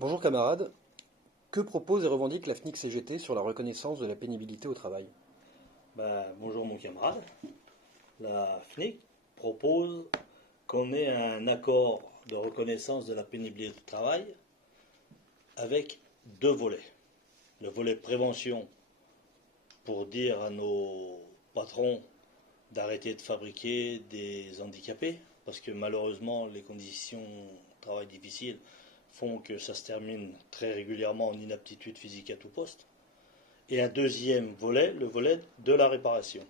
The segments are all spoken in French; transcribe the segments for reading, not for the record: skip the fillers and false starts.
Bonjour camarades, que propose et revendique la FNIC-CGT sur la reconnaissance de la pénibilité au travail? Bonjour mon camarade. La FNIC propose qu'on ait un accord de reconnaissance de la pénibilité du travail avec deux volets. Le volet prévention pour dire à nos patrons d'arrêter de fabriquer des handicapés, parce que malheureusement les conditions de travail difficiles font que ça se termine très régulièrement en inaptitude physique à tout poste. Et un deuxième volet, le volet de la réparation,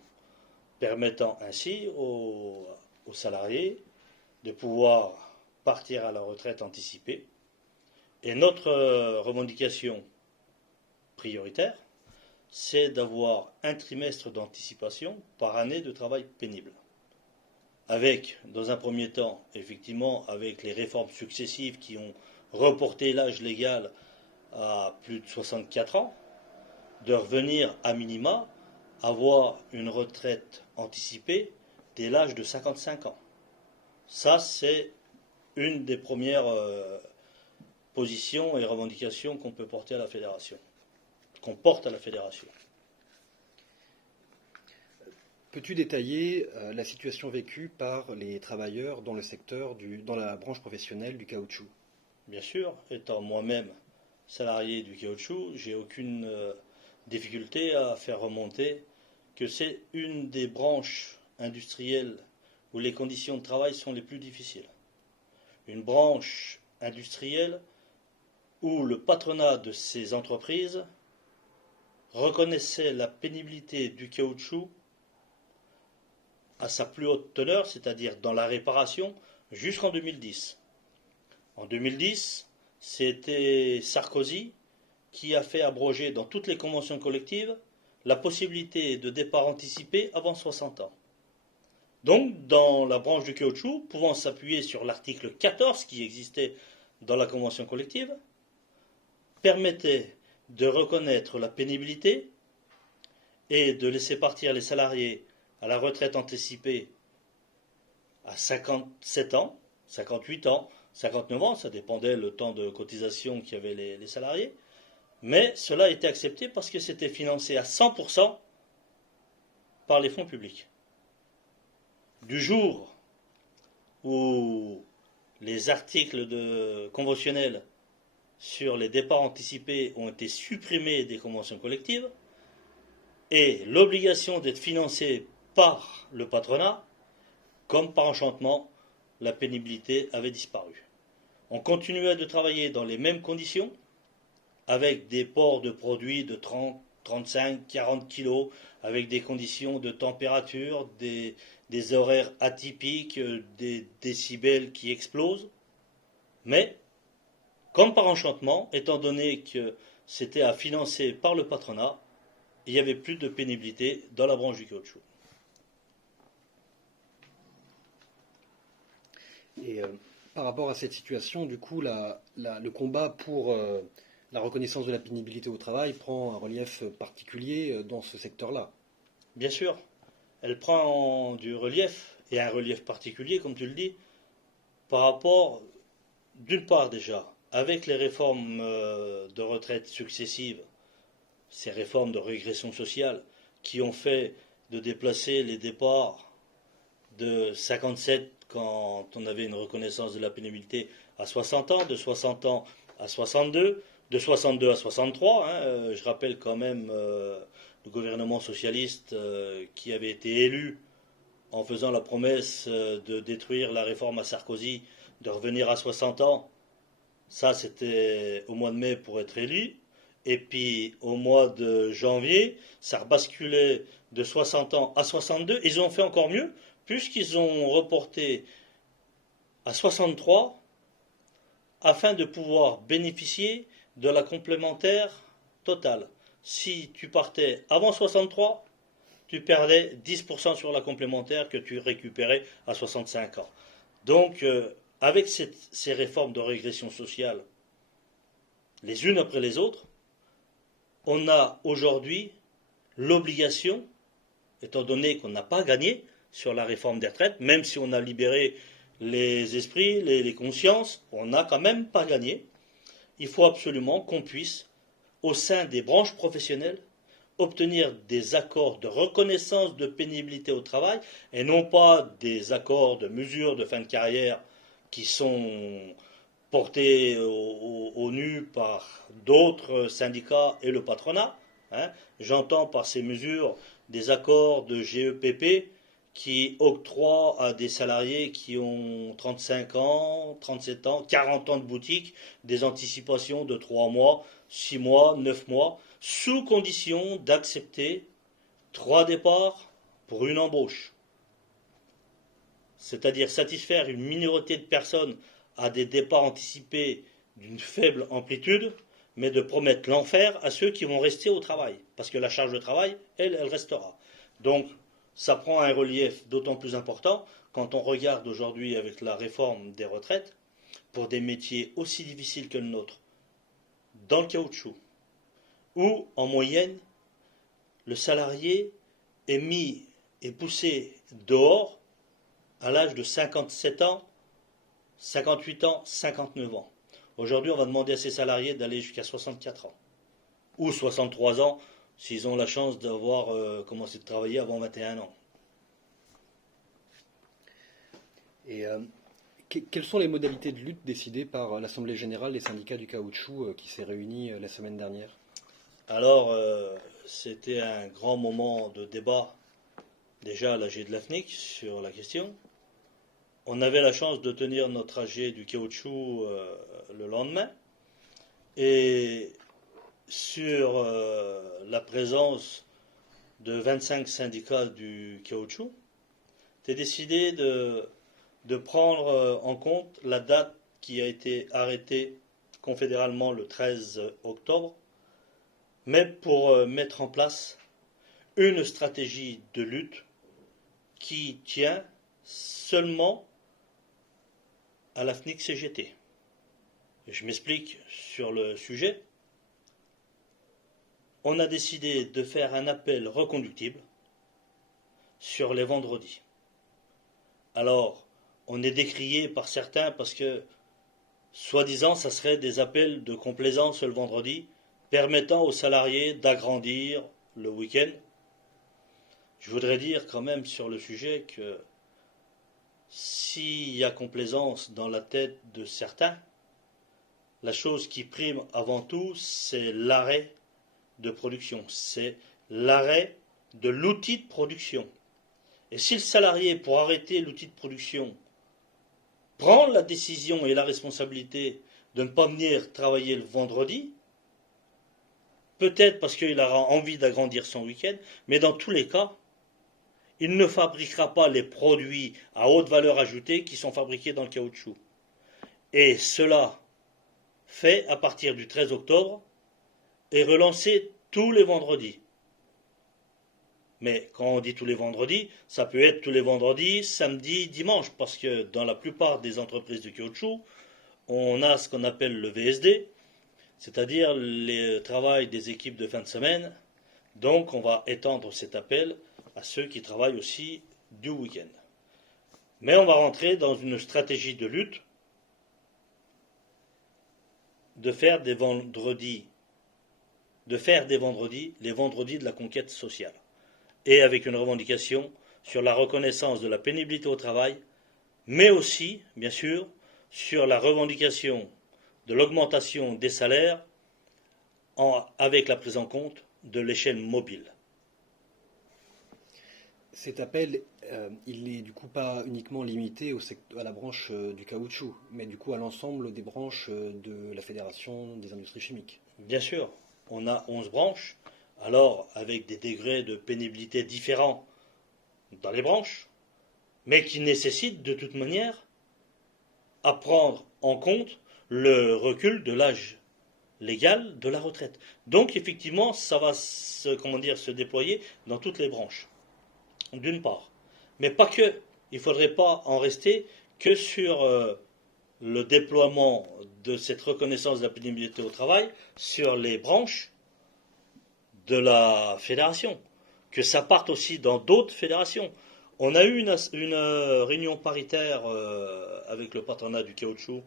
permettant ainsi aux salariés de pouvoir partir à la retraite anticipée. Et notre revendication prioritaire, c'est d'avoir un trimestre d'anticipation par année de travail pénible. Avec, dans un premier temps, effectivement, avec les réformes successives qui ont reporté l'âge légal à plus de 64 ans, de revenir à minima avoir une retraite anticipée dès l'âge de 55 ans. Ça, c'est une des premières positions et revendications qu'on peut porter à la fédération, qu'on porte à la fédération. Peux-tu détailler la situation vécue par les travailleurs dans le secteur dans la branche professionnelle du caoutchouc? Bien sûr, étant moi-même salarié du caoutchouc, j'ai aucune difficulté à faire remonter que c'est une des branches industrielles où les conditions de travail sont les plus difficiles. Une branche industrielle où le patronat de ces entreprises reconnaissait la pénibilité du caoutchouc à sa plus haute teneur, c'est-à-dire dans la réparation, jusqu'en 2010. En 2010, c'était Sarkozy qui a fait abroger dans toutes les conventions collectives la possibilité de départ anticipé avant 60 ans. Donc, dans la branche du caoutchouc, pouvant s'appuyer sur l'article 14 qui existait dans la convention collective, permettait de reconnaître la pénibilité et de laisser partir les salariés à la retraite anticipée à 57 ans, 58 ans, 59 ans, ça dépendait le temps de cotisation qu'avaient les salariés, mais cela a été accepté parce que c'était financé à 100% par les fonds publics. Du jour où les articles conventionnels sur les départs anticipés ont été supprimés des conventions collectives et l'obligation d'être financé par le patronat, comme par enchantement, la pénibilité avait disparu. On continuait de travailler dans les mêmes conditions, avec des ports de produits de 30, 35, 40 kilos, avec des conditions de température, des horaires atypiques, des décibels qui explosent. Mais, comme par enchantement, étant donné que c'était à financer par le patronat, il n'y avait plus de pénibilité dans la branche du caoutchouc. Et par rapport à cette situation, du coup, le combat pour la reconnaissance de la pénibilité au travail prend un relief particulier dans ce secteur-là. Bien sûr, elle prend du relief, et un relief particulier, comme tu le dis, par rapport, d'une part déjà, avec les réformes de retraite successives, ces réformes de régression sociale, qui ont fait de déplacer les départs de 57 quand on avait une reconnaissance de la pénibilité à 60 ans, de 60 ans à 62, de 62 à 63. Je rappelle quand même le gouvernement socialiste qui avait été élu en faisant la promesse de détruire la réforme à Sarkozy, de revenir à 60 ans. Ça, c'était au mois de mai pour être élu. Et puis, au mois de janvier, ça rebasculait de 60 ans à 62. Ils ont fait encore mieux, puisqu'ils ont reporté à 63 afin de pouvoir bénéficier de la complémentaire totale. Si tu partais avant 63, tu perdais 10% sur la complémentaire que tu récupérais à 65 ans. Donc, avec ces réformes de régression sociale, les unes après les autres, on a aujourd'hui l'obligation, étant donné qu'on n'a pas gagné sur la réforme des retraites, même si on a libéré les esprits, les consciences, on n'a quand même pas gagné. il faut absolument qu'on puisse, au sein des branches professionnelles, obtenir des accords de reconnaissance de pénibilité au travail et non pas des accords de mesure de fin de carrière qui sont portés au nu par d'autres syndicats et le patronat. Hein. J'entends par ces mesures des accords de GEPP qui octroient à des salariés qui ont 35 ans, 37 ans, 40 ans de boutique des anticipations de 3 mois, 6 mois, 9 mois, sous condition d'accepter 3 départs pour une embauche. C'est-à-dire satisfaire une minorité de personnes à des départs anticipés d'une faible amplitude, mais de promettre l'enfer à ceux qui vont rester au travail. Parce que la charge de travail, elle restera. Donc, ça prend un relief d'autant plus important quand on regarde aujourd'hui avec la réforme des retraites, pour des métiers aussi difficiles que le nôtre, dans le caoutchouc, où, en moyenne, le salarié est mis et poussé dehors à l'âge de 57 ans, 58 ans, 59 ans. Aujourd'hui, on va demander à ces salariés d'aller jusqu'à 64 ans, ou 63 ans, s'ils ont la chance d'avoir commencé de travailler avant 21 ans. Et quelles sont les modalités de lutte décidées par l'Assemblée générale des syndicats du caoutchouc qui s'est réunie la semaine dernière? Alors, c'était un grand moment de débat, déjà à l'AG de l'AFNIC, sur la question. On avait la chance de tenir notre AG du caoutchouc le lendemain. Et sur la présence de 25 syndicats du caoutchouc, c'est décidé de prendre en compte la date qui a été arrêtée confédéralement le 13 octobre, mais pour mettre en place une stratégie de lutte qui tient seulement à l'AFNIC CGT. Je m'explique sur le sujet. On a décidé de faire un appel reconductible sur les vendredis. Alors, on est décrié par certains parce que, soi-disant, ça serait des appels de complaisance le vendredi, permettant aux salariés d'agrandir le week-end. Je voudrais dire quand même sur le sujet que s'il y a complaisance dans la tête de certains, la chose qui prime avant tout, c'est l'arrêt de production, c'est l'arrêt de l'outil de production. Et si le salarié, pour arrêter l'outil de production, prend la décision et la responsabilité de ne pas venir travailler le vendredi, peut-être parce qu'il aura envie d'agrandir son week-end, mais dans tous les cas, il ne fabriquera pas les produits à haute valeur ajoutée qui sont fabriqués dans le caoutchouc. Et cela fait à partir du 13 octobre et relancé tous les vendredis. Mais quand on dit tous les vendredis, ça peut être tous les vendredis, samedi, dimanche, parce que dans la plupart des entreprises de caoutchouc, on a ce qu'on appelle le VSD, c'est-à-dire le travail des équipes de fin de semaine. Donc on va étendre cet appel à ceux qui travaillent aussi du week-end. Mais on va rentrer dans une stratégie de lutte de faire des vendredis les vendredis de la conquête sociale. Et avec une revendication sur la reconnaissance de la pénibilité au travail, mais aussi, bien sûr, sur la revendication de l'augmentation des salaires avec la prise en compte de l'échelle mobile. Cet appel, il n'est du coup pas uniquement limité à la branche du caoutchouc, mais du coup à l'ensemble des branches de la Fédération des industries chimiques. Bien sûr, on a 11 branches, alors avec des degrés de pénibilité différents dans les branches, mais qui nécessitent de toute manière à prendre en compte le recul de l'âge légal de la retraite. Donc effectivement, ça va se déployer dans toutes les branches, d'une part. Mais pas que. Il ne faudrait pas en rester que sur le déploiement de cette reconnaissance de la pénibilité au travail sur les branches de la fédération, que ça parte aussi dans d'autres fédérations. On a eu une réunion paritaire avec le patronat du caoutchouc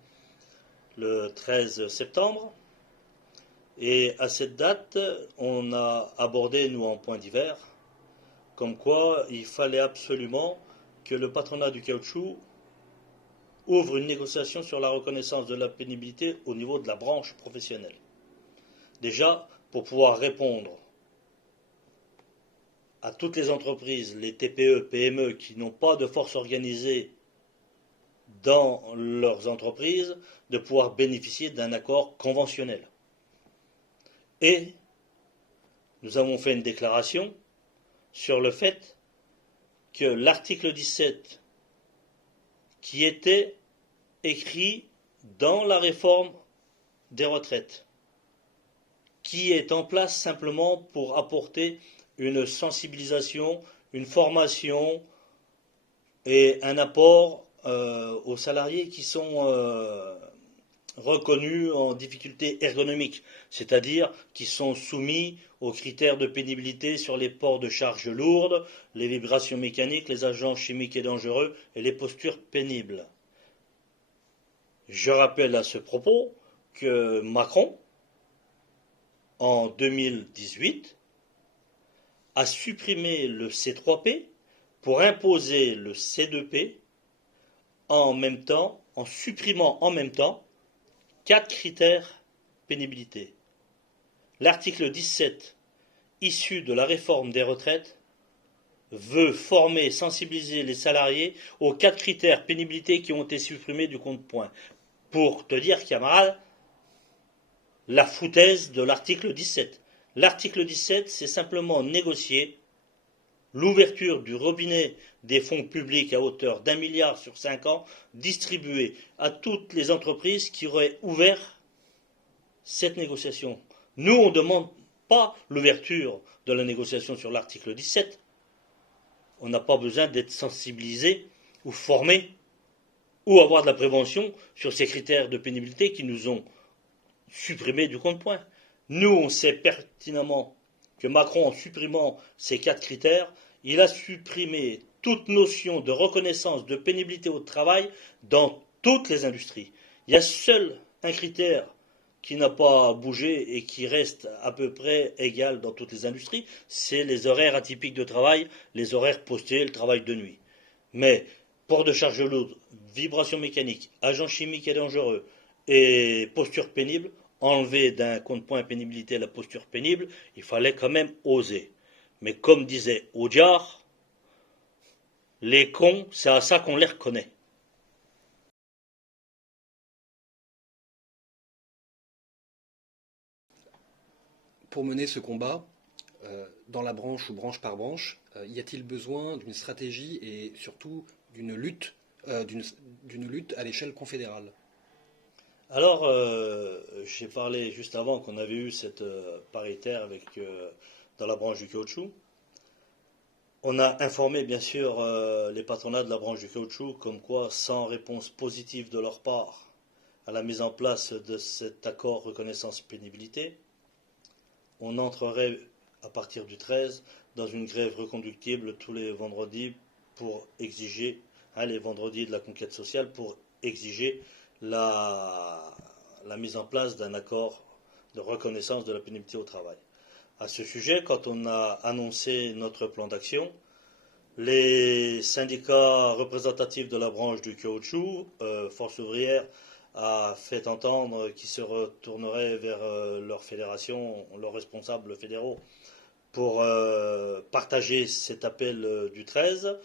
le 13 septembre, Et à cette date, on a abordé, nous, en point divers, comme quoi il fallait absolument que le patronat du caoutchouc ouvre une négociation sur la reconnaissance de la pénibilité au niveau de la branche professionnelle. Déjà, pour pouvoir répondre à toutes les entreprises, les TPE, PME qui n'ont pas de force organisée dans leurs entreprises, de pouvoir bénéficier d'un accord conventionnel. Et nous avons fait une déclaration sur le fait que l'article 17, qui était écrit dans la réforme des retraites, qui est en place simplement pour apporter une sensibilisation, une formation et un apport aux salariés qui sont reconnus en difficulté ergonomique, c'est-à-dire qui sont soumis aux critères de pénibilité sur les ports de charges lourdes, les vibrations mécaniques, les agents chimiques et dangereux et les postures pénibles. Je rappelle à ce propos que Macron, en 2018, a supprimé le C3P pour imposer le C2P en même temps, en supprimant en même temps 4 critères pénibilité. L'article 17, issu de la réforme des retraites, veut former, sensibiliser les salariés aux 4 critères pénibilité qui ont été supprimés du compte-point. Pour te dire, camarade, la foutaise de l'article 17. L'article 17, c'est simplement négocier l'ouverture du robinet des fonds publics à hauteur d'1 milliard sur 5 ans, distribué à toutes les entreprises qui auraient ouvert cette négociation. Nous, on ne demande pas l'ouverture de la négociation sur l'article 17. On n'a pas besoin d'être sensibilisé ou formé ou avoir de la prévention sur ces critères de pénibilité qui nous ont supprimés du compte-point. Nous, on sait pertinemment que Macron, en supprimant ces 4 critères, il a supprimé toute notion de reconnaissance de pénibilité au travail dans toutes les industries. Il y a seul un critère qui n'a pas bougé et qui reste à peu près égal dans toutes les industries, c'est les horaires atypiques de travail, les horaires postés, le travail de nuit. Mais port de charge lourde, vibration mécanique, agents chimiques et dangereux et posture pénible, enlever d'un compte-point pénibilité la posture pénible, il fallait quand même oser. Mais comme disait Audiard, les cons, c'est à ça qu'on les reconnaît. Pour mener ce combat, dans la branche ou branche par branche, y a-t-il besoin d'une stratégie et surtout d'une lutte, d'une lutte à l'échelle confédérale? Alors, j'ai parlé juste avant qu'on avait eu cette paritaire dans la branche du caoutchouc. On a informé bien sûr les patronats de la branche du caoutchouc comme quoi, sans réponse positive de leur part à la mise en place de cet accord reconnaissance pénibilité, on entrerait à partir du 13 dans une grève reconductible tous les vendredis pour exiger, les vendredis de la conquête sociale, pour exiger la mise en place d'un accord de reconnaissance de la pénibilité au travail. À ce sujet, quand on a annoncé notre plan d'action, les syndicats représentatifs de la branche du caoutchouc, Force ouvrière, a fait entendre qu'ils se retourneraient vers leur fédération, leurs responsables fédéraux, pour partager cet appel du 13.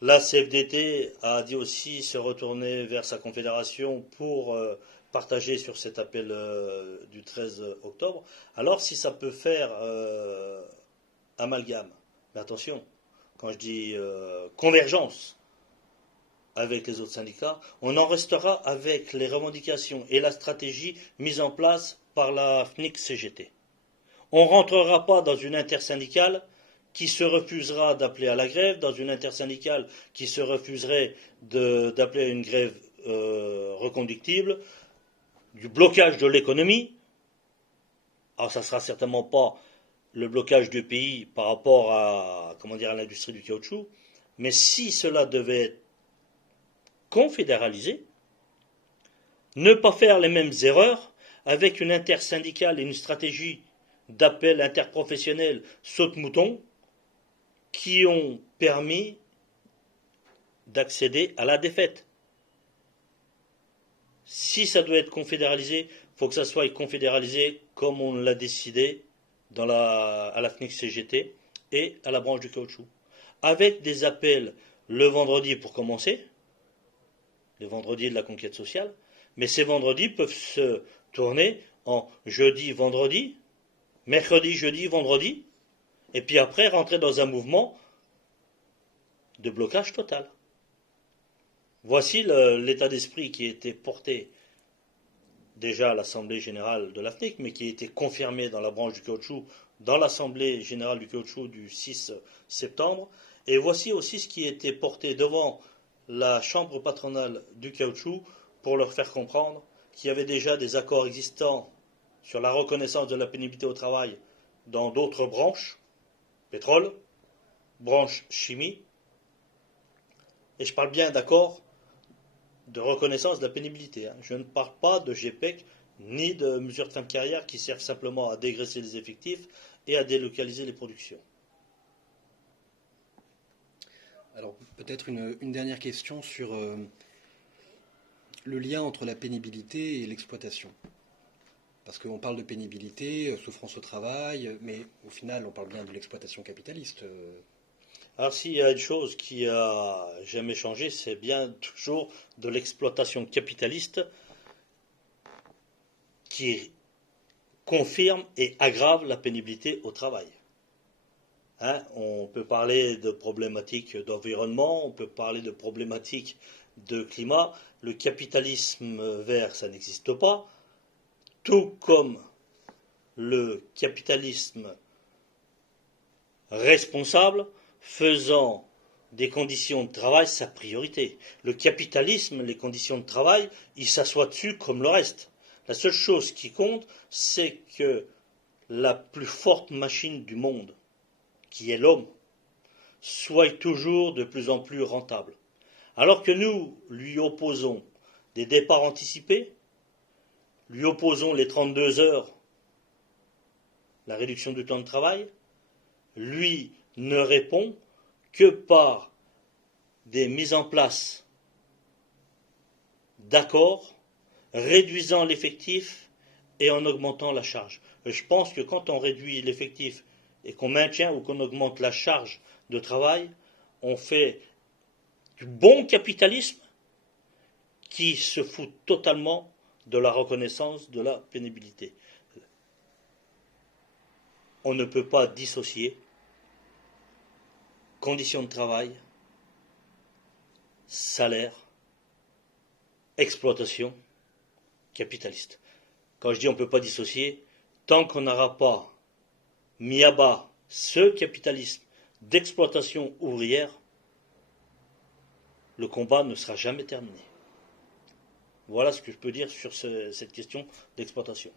La CFDT a dit aussi se retourner vers sa confédération pour partager sur cet appel du 13 octobre. Alors si ça peut faire amalgame, mais attention, quand je dis convergence avec les autres syndicats, on en restera avec les revendications et la stratégie mise en place par la FNIC-CGT. On ne rentrera pas dans une intersyndicale qui se refusera d'appeler à la grève, dans une intersyndicale qui se refuserait d'appeler à une grève reconductible, du blocage de l'économie. Alors ça ne sera certainement pas le blocage du pays par rapport à l'industrie du caoutchouc, mais si cela devait être confédéralisé, ne pas faire les mêmes erreurs avec une intersyndicale et une stratégie d'appel interprofessionnel saute-mouton, qui ont permis d'accéder à la défaite. Si ça doit être confédéralisé, il faut que ça soit confédéralisé comme on l'a décidé à la FNIC CGT et à la branche du caoutchouc. Avec des appels le vendredi pour commencer, les vendredis de la conquête sociale, mais ces vendredis peuvent se tourner en jeudi, vendredi, mercredi, jeudi, vendredi, et puis après rentrer dans un mouvement de blocage total. Voici l'état d'esprit qui a été porté déjà à l'Assemblée générale de l'AFNIC, mais qui a été confirmé dans la branche du caoutchouc, dans l'Assemblée générale du caoutchouc du 6 septembre. Et voici aussi ce qui a été porté devant la Chambre patronale du caoutchouc pour leur faire comprendre qu'il y avait déjà des accords existants sur la reconnaissance de la pénibilité au travail dans d'autres branches, pétrole, branche chimie, et je parle bien d'accords de reconnaissance de la pénibilité. Je ne parle pas de GPEC ni de mesures de fin de carrière qui servent simplement à dégraisser les effectifs et à délocaliser les productions. Alors peut-être une dernière question sur le lien entre la pénibilité et l'exploitation. Parce qu'on parle de pénibilité, souffrance au travail, mais au final on parle bien de l'exploitation capitaliste. Alors s'il y a une chose qui a jamais changé, c'est bien toujours de l'exploitation capitaliste qui confirme et aggrave la pénibilité au travail. On peut parler de problématiques d'environnement, on peut parler de problématiques de climat. Le capitalisme vert, ça n'existe pas, tout comme le capitalisme responsable faisant des conditions de travail sa priorité. Le capitalisme, les conditions de travail, il s'assoit dessus comme le reste. La seule chose qui compte, c'est que la plus forte machine du monde, qui est l'homme, soit toujours de plus en plus rentable. Alors que nous lui opposons des départs anticipés, lui opposons les 32 heures, la réduction du temps de travail, lui ne répond que par des mises en place d'accords réduisant l'effectif et en augmentant la charge. Je pense que quand on réduit l'effectif et qu'on maintient ou qu'on augmente la charge de travail, on fait du bon capitalisme qui se fout totalement de la reconnaissance de la pénibilité. On ne peut pas dissocier conditions de travail, salaire, exploitation, capitaliste. Quand je dis on ne peut pas dissocier, tant qu'on n'aura pas mis à bas ce capitalisme d'exploitation ouvrière, le combat ne sera jamais terminé. Voilà ce que je peux dire sur cette question d'exploitation.